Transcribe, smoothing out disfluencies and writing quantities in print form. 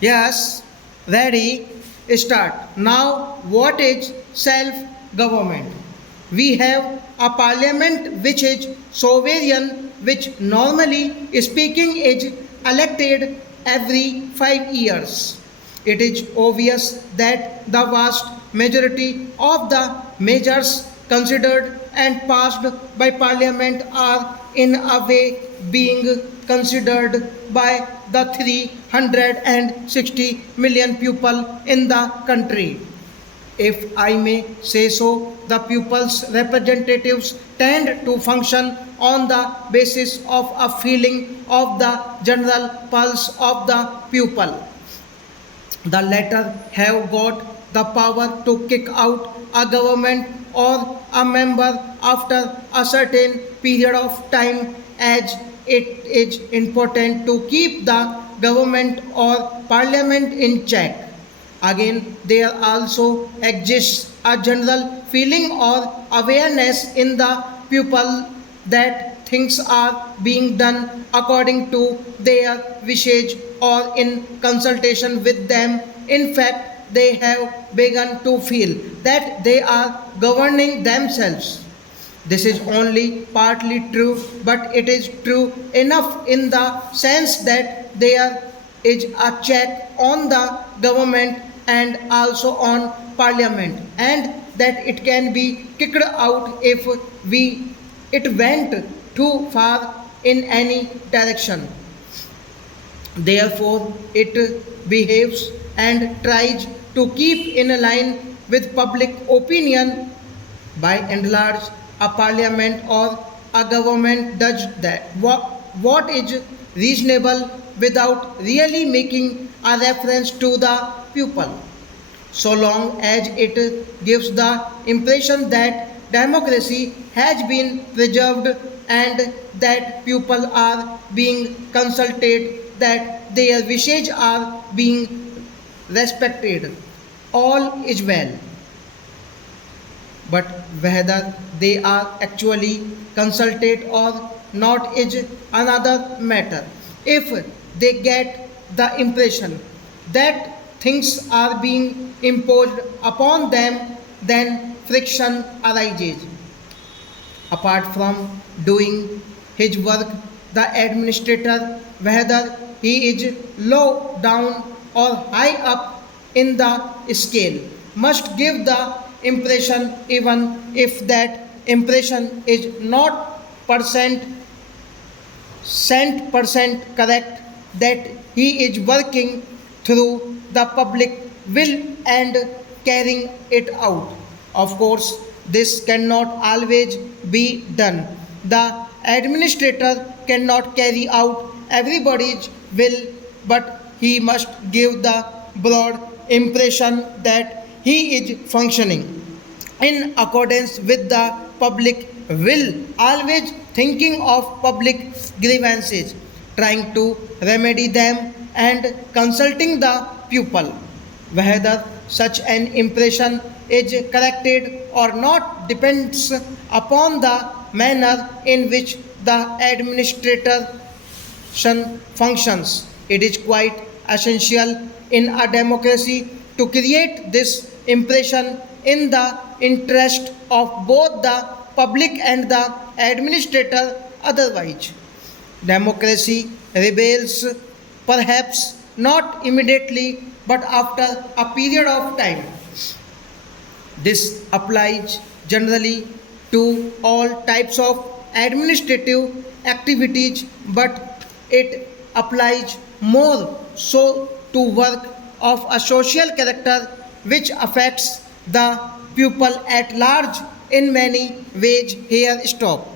Yes, ready, start. Now, what is self government? We have a parliament which is sovereign, which normally speaking is elected every 5 years. It is obvious that the vast majority of the measures considered and passed by parliament are in a way being considered by the 360 million people in the country. If I may say so, the pupils' representatives tend to function on the basis of a feeling of the general pulse of the pupil. The latter have got the power to kick out a government or a member after a certain period of time, as it is important to keep the government or parliament in check. Again, there also exists a general feeling or awareness in the pupil that things are being done according to their wishes or in consultation with them. In fact, they have begun to feel that they are governing themselves. This is only partly true, but it is true enough in the sense that there is a check on the government and also on parliament, and that it can be kicked out if we it went too far in any direction. Therefore, it behaves and tries to keep in line with public opinion. By and large, a parliament or a government does that. What is reasonable without really making a reference to the pupil, so long as it gives the impression that democracy has been preserved and that people are being consulted, that their wishes are being respected. All is well. But whether they are actually consulted or not is another matter. If they get the impression that things are being imposed upon them, then friction arises. Apart from doing his work, the administrator, whether he is low down or high up in the scale, must give the impression, even if that impression is not percent cent percent correct, that he is working through the public will and carrying it out. Of course, this cannot always be done. The administrator cannot carry out everybody's will, but he must give the broad impression that he is functioning in accordance with the public will, always thinking of public grievances, trying to remedy them, and consulting the pupil. Whether such an impression is corrected or not depends upon the manner in which the administration functions. It is quite essential in a democracy to create this impression in the interest of both the public and the administrator. Otherwise, democracy rebels, perhaps not immediately but after a period of time. This applies generally to all types of administrative activities, but it applies more so to work of a social character which affects the pupil at large in many ways. Here stop.